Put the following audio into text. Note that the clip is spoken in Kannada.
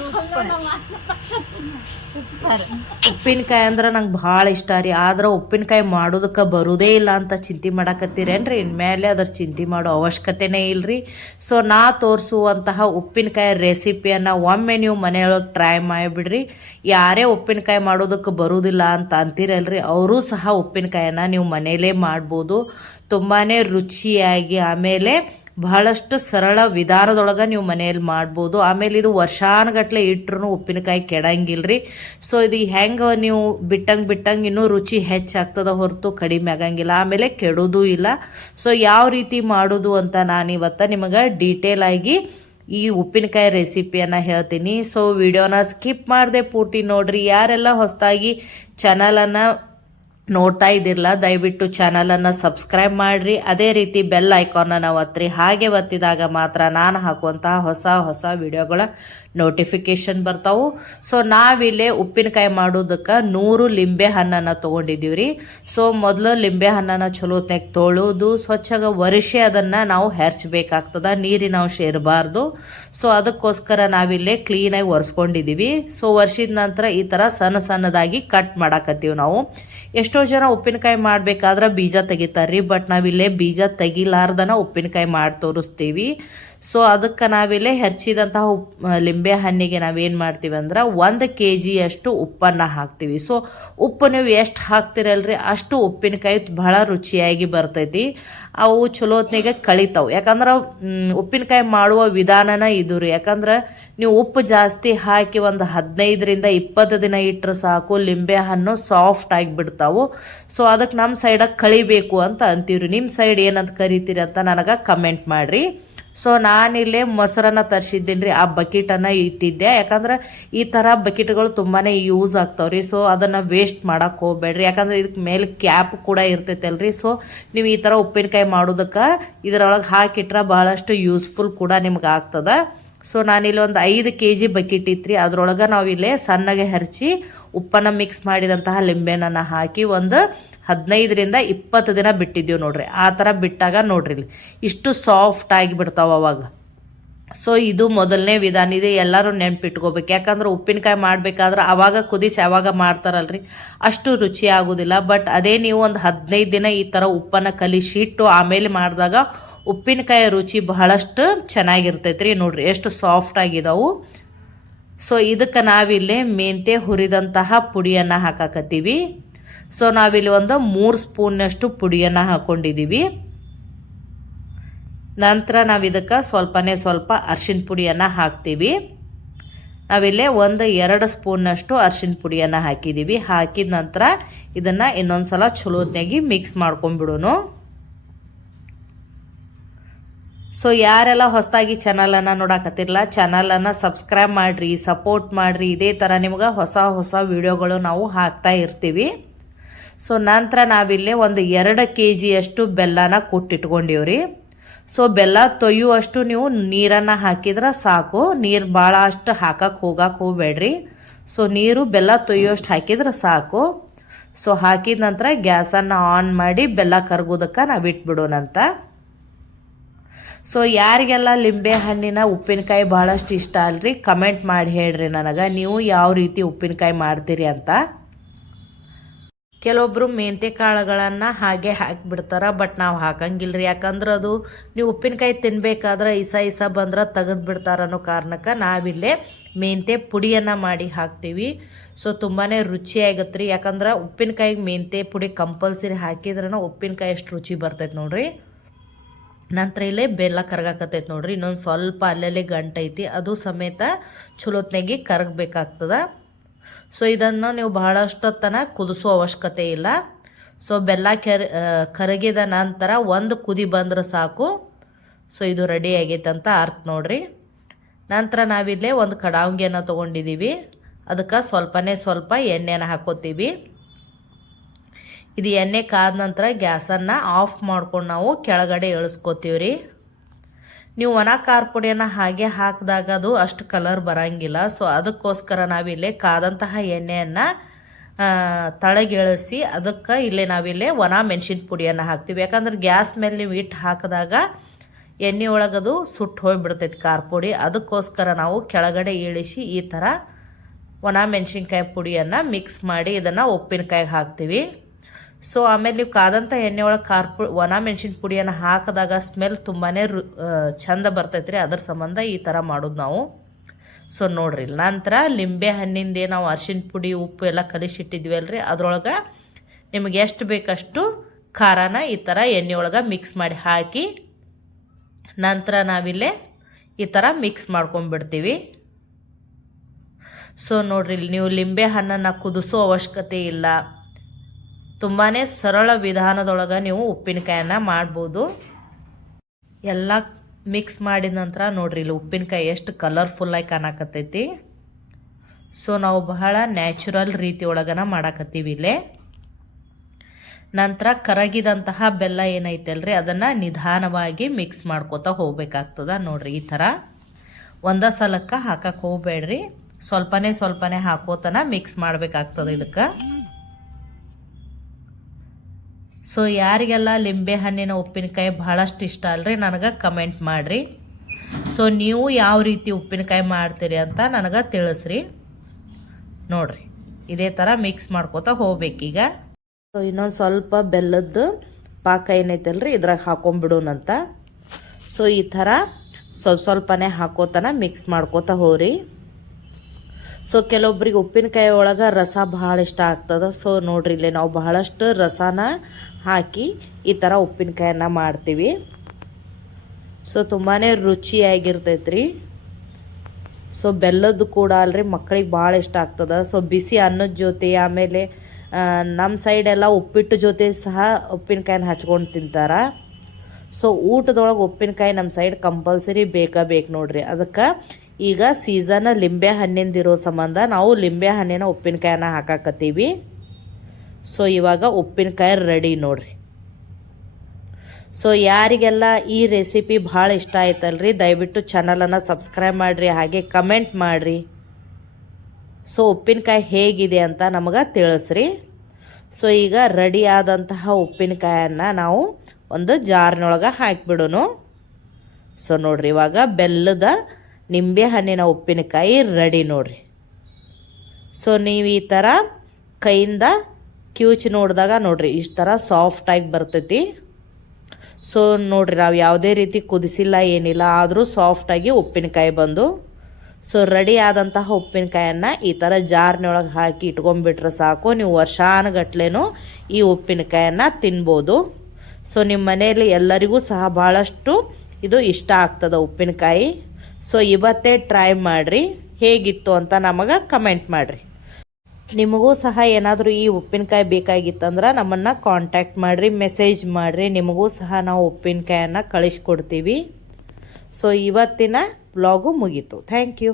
ಸೂಪರ್. ಉಪ್ಪಿನಕಾಯಿ ಅಂದ್ರೆ ನಂಗೆ ಭಾಳ ಇಷ್ಟ ರೀ. ಆದ್ರೆ ಉಪ್ಪಿನಕಾಯಿ ಮಾಡೋದಕ್ಕೆ ಬರೋದೇ ಇಲ್ಲ ಅಂತ ಚಿಂತೆ ಮಾಡಕತ್ತೀರೇನ್ರಿ? ಇನ್ಮೇಲೆ ಅದ್ರ ಚಿಂತೆ ಮಾಡೋ ಅವಶ್ಯಕತೆನೇ ಇಲ್ರಿ. ಸೊ ನಾ ತೋರಿಸುವಂತಹ ಉಪ್ಪಿನಕಾಯಿ ರೆಸಿಪಿಯನ್ನು ಒಮ್ಮೆ ನೀವು ಮನೆಯೊಳಗೆ ಟ್ರೈ ಮಾಡಿಬಿಡ್ರಿ. ಯಾರೇ ಉಪ್ಪಿನಕಾಯಿ ಮಾಡೋದಕ್ಕೆ ಬರೋದಿಲ್ಲ ಅಂತ ಅಂತೀರಲ್ರಿ, ಅವರೂ ಸಹ ಉಪ್ಪಿನಕಾಯನ್ನು ನೀವು ಮನೆಯಲ್ಲೇ ಮಾಡ್ಬೋದು. ತುಂಬಾ ರುಚಿಯಾಗಿ, ಆಮೇಲೆ ಬಹಳಷ್ಟು ಸರಳ ವಿಧಾನದೊಳಗೆ ನೀವು ಮನೆಯಲ್ಲಿ ಮಾಡ್ಬೋದು. ಆಮೇಲೆ ಇದು ವರ್ಷಾನುಗಟ್ಲೆ ಇಟ್ಟರು ಉಪ್ಪಿನಕಾಯಿ ಕೆಡಂಗಿಲ್ರಿ. ಸೊ ಇದು ಹೆಂಗೆ ನೀವು ಬಿಟ್ಟಂಗೆ ಇನ್ನೂ ರುಚಿ ಹೆಚ್ಚಾಗ್ತದ ಹೊರತು ಕಡಿಮೆ ಆಗಂಗಿಲ್ಲ, ಆಮೇಲೆ ಕೆಡೋದು ಇಲ್ಲ. ಸೊ ಯಾವ ರೀತಿ ಮಾಡೋದು ಅಂತ ನಾನು ಇವತ್ತು ನಿಮಗೆ ಡೀಟೇಲ್ ಆಗಿ ಈ ಉಪ್ಪಿನಕಾಯಿ ರೆಸಿಪಿಯನ್ನು ಹೇಳ್ತೀನಿ. ಸೊ ವಿಡಿಯೋನ ಸ್ಕಿಪ್ ಮಾಡದೆ ಪೂರ್ತಿ ನೋಡ್ರಿ. ಯಾರೆಲ್ಲ ಹೊಸದಾಗಿ ಚಾನಲನ್ನು ನೋಡ್ತಾ ಇದ್ದಿರಲ್ಲ, ದಯವಿಟ್ಟು ಚಾನಲನ್ನು ಸಬ್ಸ್ಕ್ರೈಬ್ ಮಾಡಿರಿ. ಅದೇ ರೀತಿ ಬೆಲ್ ಐಕಾನನ್ನು ಒತ್ತಿರಿ. ಹಾಗೆ ಒತ್ತಿದಾಗ ಮಾತ್ರ ನಾನು ಹಾಕುವಂತಹ ಹೊಸ ವಿಡಿಯೋಗಳ ನೋಟಿಫಿಕೇಶನ್ ಬರ್ತಾವು. ಸೊ ನಾವಿಲ್ಲೇ ಉಪ್ಪಿನಕಾಯಿ ಮಾಡೋದಕ್ಕೆ 100 ಲಿಂಬೆ ಹಣ್ಣನ್ನು ತೊಗೊಂಡಿದ್ದೀವಿ ರೀ. ಸೊ ಮೊದಲು ಲಿಂಬೆ ಹಣ್ಣನ್ನು ಚಲೋತ್ನಾಗ ತೊಳೆದು ಸ್ವಚ್ಛಗೆ ಒರೆಸಿ ಅದನ್ನು ನಾವು ಹೆರ್ಚಬೇಕಾಗ್ತದೆ, ನೀರಿನ ಅಂಶ ಇರಬಾರ್ದು. ಸೊ ಅದಕ್ಕೋಸ್ಕರ ನಾವಿಲ್ಲೇ ಕ್ಲೀನಾಗಿ ಒರೆಸ್ಕೊಂಡಿದ್ದೀವಿ. ಸೊ ಒರೆಸಿದ ನಂತರ ಈ ಥರ ಸಣ್ಣದಾಗಿ ಕಟ್ ಮಾಡಾಕತ್ತೀವಿ ನಾವು. ಎಷ್ಟೋ ಜನ ಉಪ್ಪಿನಕಾಯಿ ಮಾಡಬೇಕಾದ್ರೆ ಬೀಜ ತೆಗಿತಾರ್ರಿ, ಬಟ್ ನಾವಿಲ್ಲೇ ಬೀಜ ತೆಗಿಲಾರ್ದನ ಉಪ್ಪಿನಕಾಯಿ ಮಾಡಿ ತೋರಿಸ್ತೀವಿ. ಸೊ ಅದಕ್ಕೆ ನಾವಿಲ್ಲೇ ಹೆಚ್ಚಿದಂತಹ ಲಿಂಬೆ ಹಣ್ಣಿಗೆ ನಾವೇನು ಮಾಡ್ತೀವಿ ಅಂದ್ರೆ 1 kg ಅಷ್ಟು ಉಪ್ಪನ್ನು ಹಾಕ್ತೀವಿ. ಸೊ ಉಪ್ಪು ನೀವು ಎಷ್ಟು ಹಾಕ್ತಿರಲ್ರಿ ಅಷ್ಟು ಉಪ್ಪಿನಕಾಯಿ ಬಹಳ ರುಚಿಯಾಗಿ ಬರ್ತೈತಿ. ಅವು ಚಲೋತ್ನಾಗೆ ಕಳಿತಾವೆ. ಯಾಕಂದ್ರೆ ಉಪ್ಪಿನಕಾಯಿ ಮಾಡುವ ವಿಧಾನನ ಇದು ರೀ. ಯಾಕಂದ್ರೆ ನೀವು ಉಪ್ಪು ಜಾಸ್ತಿ ಹಾಕಿ ಒಂದು 15ರಿಂದ 20 ದಿನ ಇಟ್ಟರೆ ಸಾಕು, ಲಿಂಬೆ ಹಣ್ಣು ಸಾಫ್ಟ್ ಆಗಿಬಿಡ್ತಾವು. ಸೊ ಅದಕ್ಕೆ ನಮ್ಮ ಸೈಡಾಗ ಕಳಿಬೇಕು ಅಂತ ಅಂತೀವ್ರಿ. ನಿಮ್ಮ ಸೈಡ್ ಏನಂತ ಕರಿತೀರಿ ಅಂತ ನನಗೆ ಕಮೆಂಟ್ ಮಾಡಿರಿ. ಸೊ ನಾನಿಲ್ಲೇ ಮೊಸರನ್ನ ತರಿಸಿದ್ದೀನಿ ರೀ, ಆ ಬಕೆಟನ್ನು ಇಟ್ಟಿದ್ದೆ. ಯಾಕಂದ್ರೆ ಈ ಥರ ಬಕೆಟ್ಗಳು ತುಂಬಾ ಯೂಸ್ ಆಗ್ತಾವ್ರಿ. ಸೊ ಅದನ್ನು ವೇಸ್ಟ್ ಮಾಡೋಕ್ಕೆ ಹೋಗ್ಬೇಡ್ರಿ. ಯಾಕಂದ್ರೆ ಇದಕ್ಕೆ ಮೇಲೆ ಕ್ಯಾಪ್ ಕೂಡ ಇರ್ತೈತಲ್ರಿ. ಸೊ ನೀವು ಈ ಥರ ಉಪ್ಪಿನಕಾಯಿ ಮಾಡೋದಕ್ಕೆ ಇದರೊಳಗೆ ಹಾಕಿಟ್ರೆ ಬಹಳಷ್ಟು ಯೂಸ್ಫುಲ್ ಕೂಡ ನಿಮ್ಗೆ ಆಗ್ತದೆ. ಸೊ ನಾನಿಲ್ಲಿ ಒಂದು 5 kg ಬಕೆಟ್ ಇತ್ತು ರೀ. ಅದರೊಳಗೆ ನಾವಿಲ್ಲೇ ಸಣ್ಣಗೆ ಹರಿಸಿ ಉಪ್ಪನ್ನು ಮಿಕ್ಸ್ ಮಾಡಿದಂತಹ ಲಿಂಬೆಹಣ್ಣನ್ನು ಹಾಕಿ ಒಂದು 15ರಿಂದ 20 ದಿನ ಬಿಟ್ಟಿದ್ದೀವಿ ನೋಡ್ರಿ. ಆ ಥರ ಬಿಟ್ಟಾಗ ನೋಡ್ರಿ ಇಲ್ಲಿ ಇಷ್ಟು ಸಾಫ್ಟ್ ಆಗಿಬಿಡ್ತಾವೆ ಅವಾಗ. ಸೊ ಇದು ಮೊದಲನೇ ವಿಧಾನ. ಇದೆ ಎಲ್ಲರೂ ನೆನ್ಪಿಟ್ಕೋಬೇಕು. ಯಾಕಂದ್ರೆ ಉಪ್ಪಿನಕಾಯಿ ಮಾಡಬೇಕಾದ್ರೆ ಅವಾಗ ಕುದಿಸಿ ಅವಾಗ ಮಾಡ್ತಾರಲ್ರಿ, ಅಷ್ಟು ರುಚಿ ಆಗೋದಿಲ್ಲ. ಬಟ್ ಅದೇ ನೀವು ಒಂದು 15 ದಿನ ಈ ಥರ ಉಪ್ಪನ್ನು ಕಲಿಸಿಟ್ಟು ಆಮೇಲೆ ಮಾಡಿದಾಗ ಉಪ್ಪಿನಕಾಯಿ ರುಚಿ ಬಹಳಷ್ಟು ಚೆನ್ನಾಗಿರ್ತೈತೆ ರೀ. ನೋಡ್ರಿ ಎಷ್ಟು ಸಾಫ್ಟ್ ಆಗಿದಾವು. ಸೊ ಇದಕ್ಕೆ ನಾವಿಲ್ಲಿ ಮೆಂತ್ಯ ಹುರಿದಂತಹ ಪುಡಿಯನ್ನು ಹಾಕಾಕತ್ತೀವಿ. ಸೊ ನಾವಿಲ್ಲಿ ಒಂದು 3 ಸ್ಪೂನ್ನಷ್ಟು ಪುಡಿಯನ್ನು ಹಾಕ್ಕೊಂಡಿದ್ದೀವಿ. ನಂತರ ನಾವು ಇದಕ್ಕೆ ಸ್ವಲ್ಪ ಅರಿಶಿನ ಪುಡಿಯನ್ನು ಹಾಕ್ತೀವಿ. ನಾವಿಲ್ಲಿ ಒಂದು 2 ಸ್ಪೂನ್ನಷ್ಟು ಅರಿಶಿನ ಪುಡಿಯನ್ನು ಹಾಕಿದ್ದೀವಿ. ಹಾಕಿದ ನಂತರ ಇದನ್ನು ಇನ್ನೊಂದು ಸಲ ಚಲೋತ್ನಾಗಿ ಮಿಕ್ಸ್ ಮಾಡ್ಕೊಂಡ್ಬಿಡೋನು. ಸೊ ಯಾರೆಲ್ಲ ಹೊಸದಾಗಿ ಚಾನಲನ್ನು ನೋಡಕತ್ತಿರಲ್ಲ, ಚಾನಲನ್ನು ಸಬ್ಸ್ಕ್ರೈಬ್ ಮಾಡಿರಿ, ಸಪೋರ್ಟ್ ಮಾಡಿರಿ. ಇದೇ ಥರ ನಿಮ್ಗೆ ಹೊಸ ವಿಡಿಯೋಗಳು ನಾವು ಹಾಕ್ತಾ ಇರ್ತೀವಿ. ಸೊ ನಂತರ ನಾವಿಲ್ಲಿ ಒಂದು 2 kg ಅಷ್ಟು ಬೆಲ್ಲನ ಕೊಟ್ಟಿಟ್ಕೊಂಡಿವ್ರಿ. ಸೊ ಬೆಲ್ಲ ತೊಯ್ಯುವಷ್ಟು ನೀವು ನೀರನ್ನು ಹಾಕಿದ್ರೆ ಸಾಕು. ನೀರು ಭಾಳ ಅಷ್ಟು ಹಾಕಕ್ಕೆ ಹೋಗಬೇಡ್ರಿ. ಸೊ ನೀರು ಬೆಲ್ಲ ತೊಯ್ಯುವಷ್ಟು ಹಾಕಿದ್ರೆ ಸಾಕು. ಸೊ ಹಾಕಿದ ನಂತರ ಗ್ಯಾಸನ್ನು ಆನ್ ಮಾಡಿ ಬೆಲ್ಲ ಕರಗೋದಕ್ಕೆ ನಾವು ಇಟ್ಬಿಡೋಣಂತ. ಸೊ ಯಾರಿಗೆಲ್ಲ ಲಿಂಬೆ ಹಣ್ಣಿನ ಉಪ್ಪಿನಕಾಯಿ ಭಾಳಷ್ಟು ಇಷ್ಟ ಅಲ್ರಿ, ಕಮೆಂಟ್ ಮಾಡಿ ಹೇಳ್ರಿ ನನಗೆ ನೀವು ಯಾವ ರೀತಿ ಉಪ್ಪಿನಕಾಯಿ ಮಾಡ್ತೀರಿ ಅಂತ. ಕೆಲವೊಬ್ಬರು ಮೆಂತ್ಯ ಕಾಳುಗಳನ್ನು ಹಾಗೆ ಹಾಕಿಬಿಡ್ತಾರೆ, ಬಟ್ ನಾವು ಹಾಕಂಗಿಲ್ರಿ. ಯಾಕಂದ್ರೆ ಅದು ನೀವು ಉಪ್ಪಿನಕಾಯಿ ತಿನ್ಬೇಕಾದ್ರೆ ಇಸ ಬಂದ್ರೆ ತೆಗೆದು ಬಿಡ್ತಾರೆ ಅನ್ನೋ ಕಾರಣಕ್ಕೆ ನಾವಿಲ್ಲೇ ಮೆಂತ್ಯ ಪುಡಿಯನ್ನು ಮಾಡಿ ಹಾಕ್ತೀವಿ. ಸೊ ತುಂಬಾ ರುಚಿಯಾಗತ್ತೆ ರೀ. ಯಾಕಂದ್ರೆ ಉಪ್ಪಿನಕಾಯಿಗೆ ಮೆಂತ್ಯ ಪುಡಿ ಕಂಪಲ್ಸರಿ ಹಾಕಿದ್ರೂ ಉಪ್ಪಿನಕಾಯಿ ಎಷ್ಟು ರುಚಿ ಬರ್ತೈತೆ ನೋಡ್ರಿ. ನಂತರ ಇಲ್ಲೇ ಬೆಲ್ಲ ಕರಗಾಕತ್ತೈತೆ ನೋಡ್ರಿ. ಇನ್ನೊಂದು ಸ್ವಲ್ಪ ಅಲ್ಲಲ್ಲೇ ಗಂಟೈತಿ, ಅದು ಸಮೇತ ಚಲೋತ್ನಾಗಿ ಕರಗಬೇಕಾಗ್ತದೆ. ಸೊ ಇದನ್ನು ನೀವು ಬಹಳಷ್ಟು ಹೊತ್ತನ ಕುದಿಸೋ ಅವಶ್ಯಕತೆ ಇಲ್ಲ. ಸೊ ಬೆಲ್ಲ ಕರಗಿದ ನಂತರ ಒಂದು ಕುದಿ ಬಂದ್ರೆ ಸಾಕು. ಸೊ ಇದು ರೆಡಿ ಆಗೈತೆ ಅಂತ ಅರ್ಥ ನೋಡ್ರಿ. ನಂತರ ನಾವಿಲ್ಲೇ ಒಂದು ಕಡಾವಂಗಿಯನ್ನು ತೊಗೊಂಡಿದ್ದೀವಿ. ಅದಕ್ಕೆ ಸ್ವಲ್ಪ ಎಣ್ಣೆನ ಹಾಕೋತೀವಿ. ಇದು ಎಣ್ಣೆ ಕಾದ ನಂತರ ಗ್ಯಾಸನ್ನು ಆಫ್ ಮಾಡ್ಕೊಂಡು ನಾವು ಕೆಳಗಡೆ ಇಳಿಸ್ಕೋತೀವಿ ರೀ. ನೀವು ಒಣ ಖಾರ ಪುಡಿಯನ್ನು ಹಾಗೆ ಹಾಕಿದಾಗ ಅದು ಅಷ್ಟು ಕಲರ್ ಬರೋಂಗಿಲ್ಲ. ಸೊ ಅದಕ್ಕೋಸ್ಕರ ನಾವಿಲ್ಲೇ ಕಾದಂತಹ ಎಣ್ಣೆಯನ್ನು ತಳಗಿಳಿಸಿ ಅದಕ್ಕೆ ಇಲ್ಲೇ ನಾವಿಲ್ಲೇ ಒಣ ಮೆಣಸಿನ ಪುಡಿಯನ್ನು ಹಾಕ್ತೀವಿ. ಯಾಕಂದ್ರೆ ಗ್ಯಾಸ್ ಮೇಲೆ ನೀವು ಇಟ್ಟು ಹಾಕಿದಾಗ ಎಣ್ಣೆ ಒಳಗದು ಸುಟ್ಟು ಹೋಗಿಬಿಡ್ತೈತಿ ಖಾರ ಪುಡಿ. ಅದಕ್ಕೋಸ್ಕರ ನಾವು ಕೆಳಗಡೆ ಇಳಿಸಿ ಈ ಥರ ಒಣ ಮೆಣಸಿನ್ಕಾಯಿ ಪುಡಿಯನ್ನು ಮಿಕ್ಸ್ ಮಾಡಿ ಇದನ್ನು ಉಪ್ಪಿನಕಾಯಿಗೆ ಹಾಕ್ತೀವಿ. ಸೊ ಆಮೇಲೆ ನೀವು ಕಾದಂಥ ಎಣ್ಣೆ ಒಳಗೆ ಒಣ ಮೆಣಸಿನ ಪುಡಿಯನ್ನು ಹಾಕಿದಾಗ ಸ್ಮೆಲ್ ತುಂಬಾ ಚಂದ ಬರ್ತೈತೆ ರೀ. ಅದ್ರ ಸಂಬಂಧ ಈ ಥರ ಮಾಡೋದು ನಾವು. ಸೊ ನೋಡ್ರಿ, ನಂತರ ಲಿಂಬೆ ಹಣ್ಣಿಂದೇ ನಾವು ಅರಿಶಿನ ಪುಡಿ ಉಪ್ಪು ಎಲ್ಲ ಕಲಿಸಿಟ್ಟಿದ್ವಿ ಅಲ್ರಿ, ಅದ್ರೊಳಗೆ ನಿಮಗೆ ಎಷ್ಟು ಬೇಕಷ್ಟು ಖಾರನ ಈ ಥರ ಎಣ್ಣೆ ಒಳಗೆ ಮಿಕ್ಸ್ ಮಾಡಿ ಹಾಕಿ ನಂತರ ನಾವಿಲ್ಲೇ ಈ ಥರ ಮಿಕ್ಸ್ ಮಾಡ್ಕೊಂಡ್ಬಿಡ್ತೀವಿ. ಸೊ ನೋಡ್ರಿ, ನೀವು ಲಿಂಬೆ ಹಣ್ಣನ್ನು ಕುದಿಸೋ ಅವಶ್ಯಕತೆ ಇಲ್ಲ. ತುಂಬಾ ಸರಳ ವಿಧಾನದೊಳಗೆ ನೀವು ಉಪ್ಪಿನಕಾಯನ್ನು ಮಾಡ್ಬೋದು. ಎಲ್ಲ ಮಿಕ್ಸ್ ಮಾಡಿದ ನಂತರ ನೋಡ್ರಿ, ಇಲ್ಲಿ ಉಪ್ಪಿನಕಾಯಿ ಎಷ್ಟು ಕಲರ್ಫುಲ್ಲಾಗಿ ಕಾಣಕತ್ತೈತಿ. ಸೊ ನಾವು ಬಹಳ ನ್ಯಾಚುರಲ್ ರೀತಿ ಒಳಗನ ಮಾಡಾಕತ್ತೀವಿ ಇಲ್ಲೇ. ನಂತರ ಕರಗಿದಂತಹ ಬೆಲ್ಲ ಏನೈತಲ್ರಿ ಅದನ್ನು ನಿಧಾನವಾಗಿ ಮಿಕ್ಸ್ ಮಾಡ್ಕೋತಾ ಹೋಗ್ಬೇಕಾಗ್ತದ. ನೋಡ್ರಿ, ಈ ಥರ ಒಂದೇ ಸಲಕ್ಕೆ ಹಾಕಕ್ಕೆ ಹೋಗಬೇಡ್ರಿ, ಸ್ವಲ್ಪನೇ ಹಾಕೋತನ ಮಿಕ್ಸ್ ಮಾಡಬೇಕಾಗ್ತದೆ ಇದಕ್ಕೆ. ಸೊ ಯಾರಿಗೆಲ್ಲ ಲಿಂಬೆ ಹಣ್ಣಿನ ಉಪ್ಪಿನಕಾಯಿ ಬಹಳಷ್ಟು ಇಷ್ಟ ಅಲ್ರಿ, ನನಗೆ ಕಮೆಂಟ್ ಮಾಡಿರಿ. ಸೊ ನೀವು ಯಾವ ರೀತಿ ಉಪ್ಪಿನಕಾಯಿ ಮಾಡ್ತೀರಿ ಅಂತ ನನಗೆ ತಿಳಿಸ್ರಿ. ನೋಡ್ರಿ, ಇದೇ ಥರ ಮಿಕ್ಸ್ ಮಾಡ್ಕೋತಾ ಹೋಗ್ಬೇಕೀಗ. ಸೊ ಇನ್ನೊಂದು ಸ್ವಲ್ಪ ಬೆಲ್ಲದ್ದು ಪಾಕ ಏನೈತಲ್ರಿ ಇದ್ರಾಗ ಹಾಕೊಂಡ್ಬಿಡೋಣಂತ. ಸೊ ಈ ಥರ ಸ್ವಲ್ಪನೇ ಹಾಕೋತನ ಮಿಕ್ಸ್ ಮಾಡ್ಕೋತಾ ಹೋಗ್ರಿ. ಸೊ ಕೆಲವೊಬ್ರಿಗೆ ಉಪ್ಪಿನಕಾಯಿ ಒಳಗೆ ರಸ ಭಾಳ ಇಷ್ಟ ಆಗ್ತದೆ. ಸೊ ನೋಡ್ರಿ, ಇಲ್ಲಿ ನಾವು ಬಹಳಷ್ಟು ರಸನ ಹಾಕಿ ಈ ಥರ ಉಪ್ಪಿನಕಾಯನ್ನು ಮಾಡ್ತೀವಿ. ಸೊ ತುಂಬಾ ರುಚಿಯಾಗಿರ್ತೈತ್ರಿ. ಸೊ ಬೆಲ್ಲದ್ದು ಕೂಡ ಅಲ್ರಿ ಮಕ್ಕಳಿಗೆ ಭಾಳ ಇಷ್ಟ ಆಗ್ತದೆ. ಸೊ ಬಿಸಿ ಅನ್ನದ ಜೊತೆ, ಆಮೇಲೆ ನಮ್ಮ ಸೈಡೆಲ್ಲ ಉಪ್ಪಿಟ್ಟು ಜೊತೆ ಸಹ ಉಪ್ಪಿನಕಾಯಿನ ಹಚ್ಕೊಂಡು ತಿಂತಾರೆ. ಸೊ ಊಟದೊಳಗೆ ಉಪ್ಪಿನಕಾಯಿ ನಮ್ಮ ಸೈಡ್ ಕಂಪಲ್ಸರಿ ಬೇಕು ನೋಡ್ರಿ. ಅದಕ್ಕೆ ಈಗ ಸೀಸನ್ ಲಿಂಬೆ ಹಣ್ಣಿಂದಿರೋ ಸಂಬಂಧ ನಾವು ಲಿಂಬೆ ಹಣ್ಣಿನ ಉಪ್ಪಿನಕಾಯಿನ ಹಾಕಾಕತ್ತೀವಿ. ಸೊ ಇವಾಗ ಉಪ್ಪಿನಕಾಯಿ ರೆಡಿ ನೋಡ್ರಿ. ಸೊ ಯಾರಿಗೆಲ್ಲ ಈ ರೆಸಿಪಿ ಭಾಳ ಇಷ್ಟ ಆಯ್ತಲ್ರಿ, ದಯವಿಟ್ಟು ಚಾನಲನ್ನು ಸಬ್ಸ್ಕ್ರೈಬ್ ಮಾಡಿರಿ, ಹಾಗೆ ಕಮೆಂಟ್ ಮಾಡಿರಿ. ಸೊ ಉಪ್ಪಿನಕಾಯಿ ಹೇಗಿದೆ ಅಂತ ನಮಗೆ ತಿಳಿಸ್ರಿ. ಸೊ ಈಗ ರೆಡಿ ಆದಂತಹ ಉಪ್ಪಿನಕಾಯನ್ನು ನಾವು ಒಂದು ಜಾರ್ನೊಳಗೆ ಹಾಕಿಬಿಡೋನು. ಸೊ ನೋಡ್ರಿ, ಇವಾಗ ಬೆಲ್ಲದ ನಿಂಬೆ ಹಣ್ಣಿನ ಉಪ್ಪಿನಕಾಯಿ ರೆಡಿ ನೋಡ್ರಿ. ಸೊ ನೀವು ಈ ಥರ ಕೈಯಿಂದ ಕಿವುಚಿ ನೋಡಿದಾಗ ನೋಡ್ರಿ ಇಷ್ಟು ಥರ ಸಾಫ್ಟಾಗಿ ಬರ್ತೈತಿ. ಸೊ ನೋಡ್ರಿ, ನಾವು ಯಾವುದೇ ರೀತಿ ಕುದಿಸಿಲ್ಲ ಏನಿಲ್ಲ, ಆದರೂ ಸಾಫ್ಟಾಗಿ ಉಪ್ಪಿನಕಾಯಿ ಬಂದು. ಸೊ ರೆಡಿ ಆದಂತಹ ಉಪ್ಪಿನಕಾಯನ್ನು ಈ ಥರ ಜಾರ್ನೊಳಗೆ ಹಾಕಿ ಇಟ್ಕೊಂಡ್ಬಿಟ್ರೆ ಸಾಕು, ನೀವು ವರ್ಷಾನುಗಟ್ಲೆನೂ ಈ ಉಪ್ಪಿನಕಾಯನ್ನು ತಿನ್ಬೋದು. ಸೊ ನಿಮ್ಮ ಮನೆಯಲ್ಲಿ ಎಲ್ಲರಿಗೂ ಸಹ ಭಾಳಷ್ಟು ಇದು ಇಷ್ಟ ಆಗ್ತದೆ ಉಪ್ಪಿನಕಾಯಿ. ಸೊ ಇವತ್ತೇ ಟ್ರೈ ಮಾಡಿರಿ, ಹೇಗಿತ್ತು ಅಂತ ನಮಗೆ ಕಮೆಂಟ್ ಮಾಡಿರಿ. ನಿಮಗೂ ಸಹ ಏನಾದರೂ ಈ ಉಪ್ಪಿನಕಾಯಿ ಬೇಕಾಗಿತ್ತಂದ್ರೆ ನಮ್ಮನ್ನು ಕಾಂಟ್ಯಾಕ್ಟ್ ಮಾಡಿರಿ, ಮೆಸೇಜ್ ಮಾಡಿರಿ, ನಿಮಗೂ ಸಹ ನಾವು ಉಪ್ಪಿನಕಾಯನ್ನು ಕಳಿಸ್ಕೊಡ್ತೀವಿ. ಸೊ ಇವತ್ತಿನ ವ್ಲಾಗು ಮುಗೀತು. Thank you.